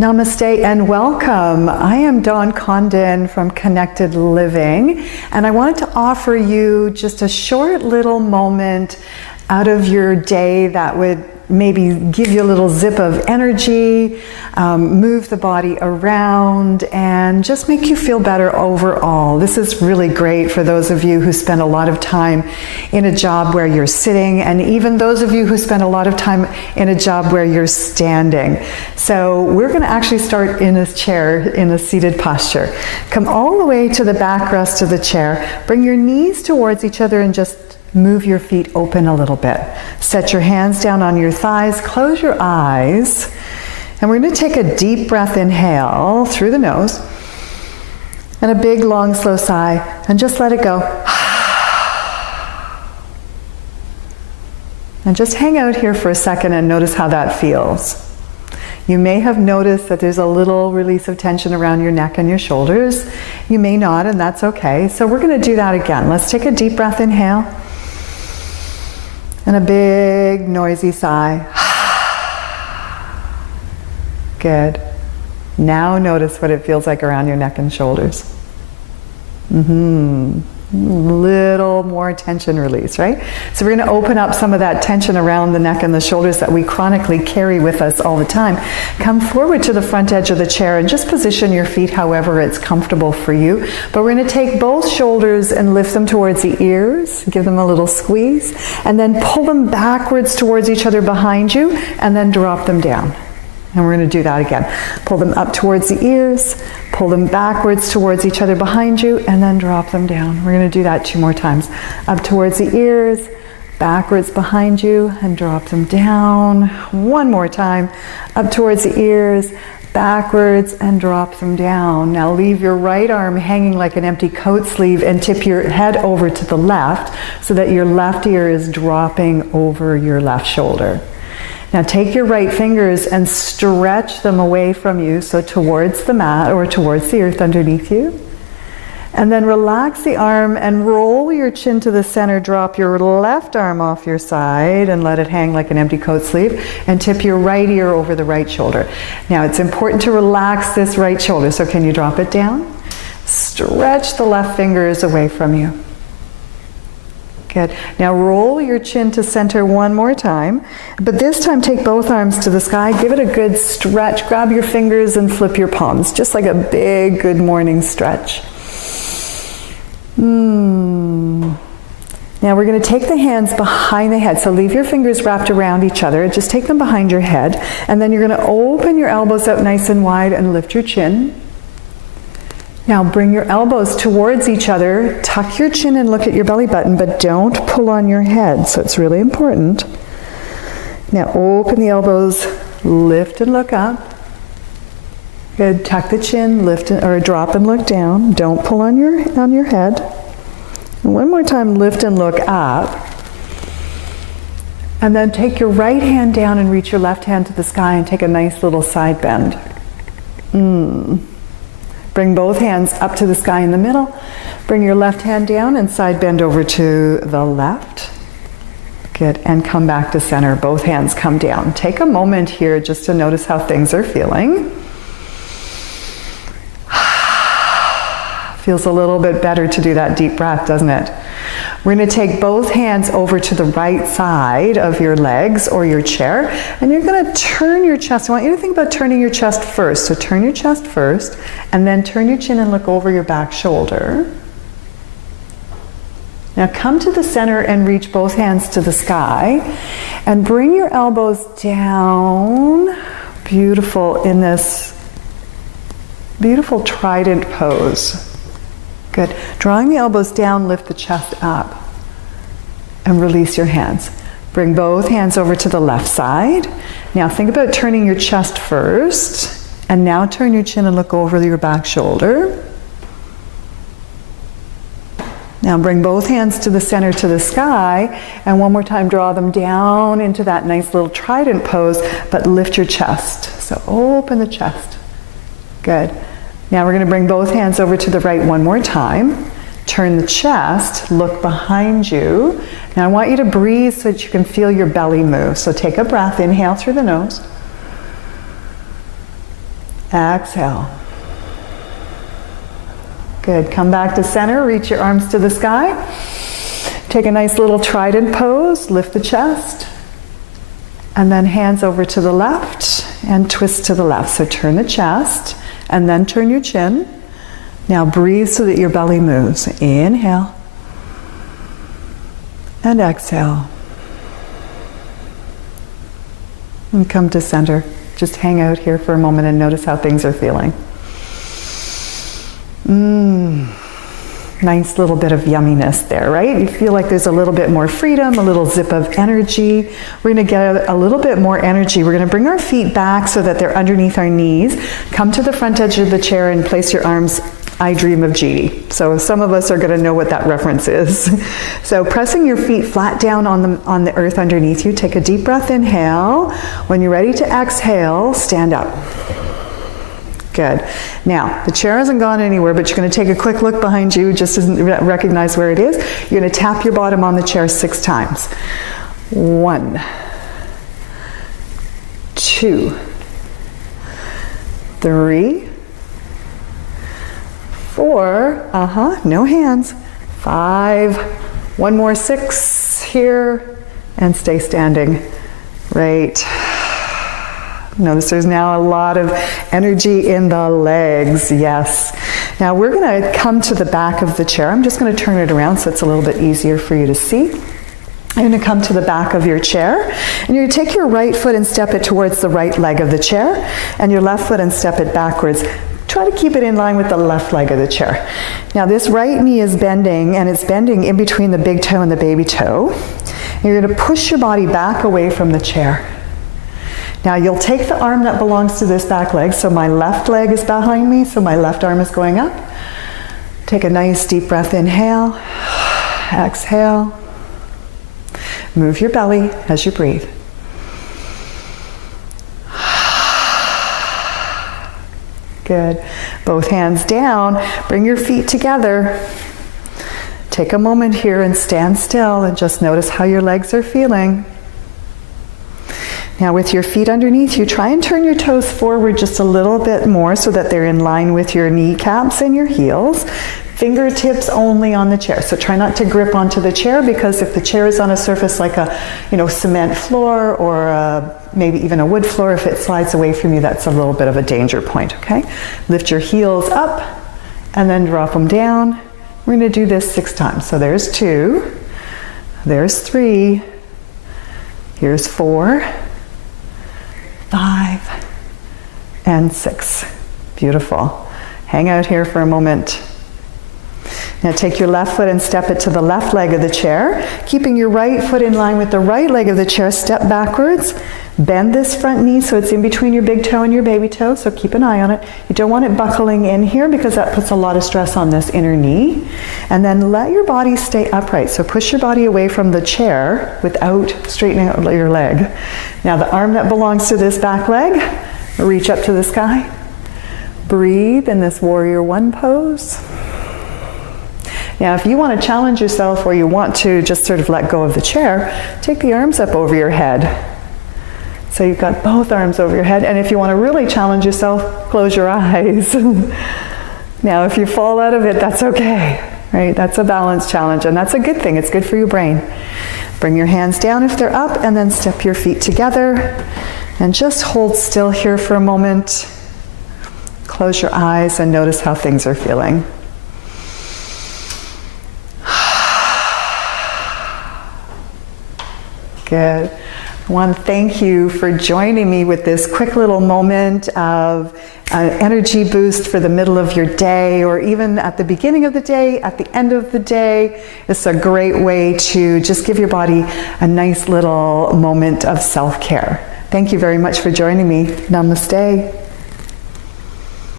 Namaste and welcome. I am Dawn Condon from Connected Living, and I wanted to offer you just a short little moment out of your day that would maybe give you a little zip of energy, move the body around, and just make you feel better overall. This is really great for those of you who spend a lot of time in a job where you're sitting, and even those of you who spend a lot of time in a job where you're standing. So we're going to actually start in a chair, in a seated posture. Come all the way to the back rest of the chair. Bring your knees towards each other and just move your feet open a little bit. Set your hands down on your thighs, close your eyes, and we're going to take a deep breath inhale through the nose, and a big, long, slow sigh, and just let it go. And just hang out here for a second and notice how that feels. You may have noticed that there's a little release of tension around your neck and your shoulders. You may not, and that's okay. So we're going to do that again. Let's take a deep breath inhale. And a big, noisy sigh. Good. Now notice what it feels like around your neck and shoulders. Little more tension release, right? So we're going to open up some of that tension around the neck and the shoulders that we chronically carry with us all the time. Come forward to the front edge of the chair and just position your feet however it's comfortable for you. But we're going to take both shoulders and lift them towards the ears, give them a little squeeze, and then pull them backwards towards each other behind you, and then drop them down. And we're going to do that again. Pull them up towards the ears, pull them backwards towards each other behind you, and then drop them down. We're going to do that 2 more times. Up towards the ears, backwards behind you, and drop them down. 1 more time. Up towards the ears, backwards, and drop them down. Now leave your right arm hanging like an empty coat sleeve and tip your head over to the left so that your left ear is dropping over your left shoulder. Now take your right fingers and stretch them away from you, so towards the mat or towards the earth underneath you. And then relax the arm and roll your chin to the center. Drop your left arm off your side and let it hang like an empty coat sleeve, and tip your right ear over the right shoulder. Now it's important to relax this right shoulder, so can you drop it down? Stretch the left fingers away from you. Good. Now roll your chin to center 1 more time, but this time take both arms to the sky. Give it a good stretch. Grab your fingers and flip your palms, just like a big good morning stretch. Now we're going to take the hands behind the head. So leave your fingers wrapped around each other. Just take them behind your head, and then you're going to open your elbows out nice and wide and lift your chin. Now bring your elbows towards each other, tuck your chin and look at your belly button, but don't pull on your head, so it's really important. Now open the elbows, lift and look up. Good, tuck the chin, lift or drop and look down. Don't pull on your head. And 1 more time, lift and look up. And then take your right hand down and reach your left hand to the sky and take a nice little side bend. Bring both hands up to the sky in the middle. Bring your left hand down and side bend over to the left. Good, and come back to center. Both hands come down. Take a moment here just to notice how things are feeling. Feels a little bit better to do that deep breath, doesn't it? We're going to take both hands over to the right side of your legs or your chair, and you're going to turn your chest. I want you to think about turning your chest first. So turn your chest first, and then turn your chin and look over your back shoulder. Now come to the center and reach both hands to the sky, and bring your elbows down. Beautiful, in this beautiful trident pose. Good. Drawing the elbows down, lift the chest up and release your hands. Bring both hands over to the left side. Now think about turning your chest first, and now turn your chin and look over your back shoulder. Now bring both hands to the center to the sky, and 1 more time draw them down into that nice little trident pose, but lift your chest. So open the chest. Good. Now we're going to bring both hands over to the right 1 more time. Turn the chest, look behind you. Now I want you to breathe so that you can feel your belly move. So take a breath, inhale through the nose. Exhale. Good. Come back to center. Reach your arms to the sky. Take a nice little trident pose. Lift the chest. And then hands over to the left and twist to the left. So turn the chest and then turn your chin. Now breathe so that your belly moves. Inhale. And exhale. And come to center. Just hang out here for a moment and notice how things are feeling. Nice little bit of yumminess there, right? You feel like there's a little bit more freedom, a little zip of energy. We're going to get a little bit more energy. We're going to bring our feet back so that they're underneath our knees. The front edge of the chair and place your arms, I dream of Genie. So some of us are going to know what that reference is. So pressing your feet flat down on the earth underneath you. Take a deep breath, inhale. When you're ready to exhale, stand up. Good. Now, the chair hasn't gone anywhere, but you're going to take a quick look behind you, just to recognize where it is. You're going to tap your bottom on the chair 6 times. 1, 2, 3, 4, no hands, 5, one more 6 here, and stay standing. Right. Notice there's now a lot of energy in the legs, yes. Now we're going to come to the back of the chair. I'm just going to turn it around so it's a little bit easier for you to see. You're going to come to the back of your chair, and you're going to take your right foot and step it towards the right leg of the chair, and your left foot and step it backwards. Try to keep it in line with the left leg of the chair. Now this right knee is bending, and it's bending in between the big toe and the baby toe. And you're going to push your body back away from the chair. Now you'll take the arm that belongs to this back leg, so my left leg is behind me, so my left arm is going up. Take a nice deep breath, inhale, exhale. Move your belly as you breathe. Good. Both hands down, bring your feet together. Take a moment here and stand still and just notice how your legs are feeling. Now with your feet underneath you, try and turn your toes forward just a little bit more so that they're in line with your kneecaps and your heels. Fingertips only on the chair. So try not to grip onto the chair, because if the chair is on a surface like a cement floor or maybe even a wood floor, if it slides away from you, that's a little bit of a danger point, okay? Lift your heels up and then drop them down. We're going to do this 6 times. So there's 2, there's 3, here's 4, 5, and 6. Beautiful. Hang out here for a moment. Now take your left foot and step it to the left leg of the chair. Keeping your right foot in line with the right leg of the chair, step backwards. Bend this front knee so it's in between your big toe and your baby toe, so keep an eye on it. You don't want it buckling in here because that puts a lot of stress on this inner knee. And then let your body stay upright. So push your body away from the chair without straightening out your leg. Now the arm that belongs to this back leg, reach up to the sky. Breathe in this warrior 1 pose. Now if you want to challenge yourself, or you want to just sort of let go of the chair, take the arms up over your head. So you've got both arms over your head, and if you want to really challenge yourself, close your eyes. Now if you fall out of it, that's okay, right? That's a balance challenge, and that's a good thing. It's good for your brain. Bring your hands down if they're up, and then step your feet together, and just hold still here for a moment. Close your eyes and notice how things are feeling. Good. I want to thank you for joining me with this quick little moment of energy boost for the middle of your day, or even at the beginning of the day, at the end of the day. It's a great way to just give your body a nice little moment of self-care. Thank you very much for joining me. Namaste.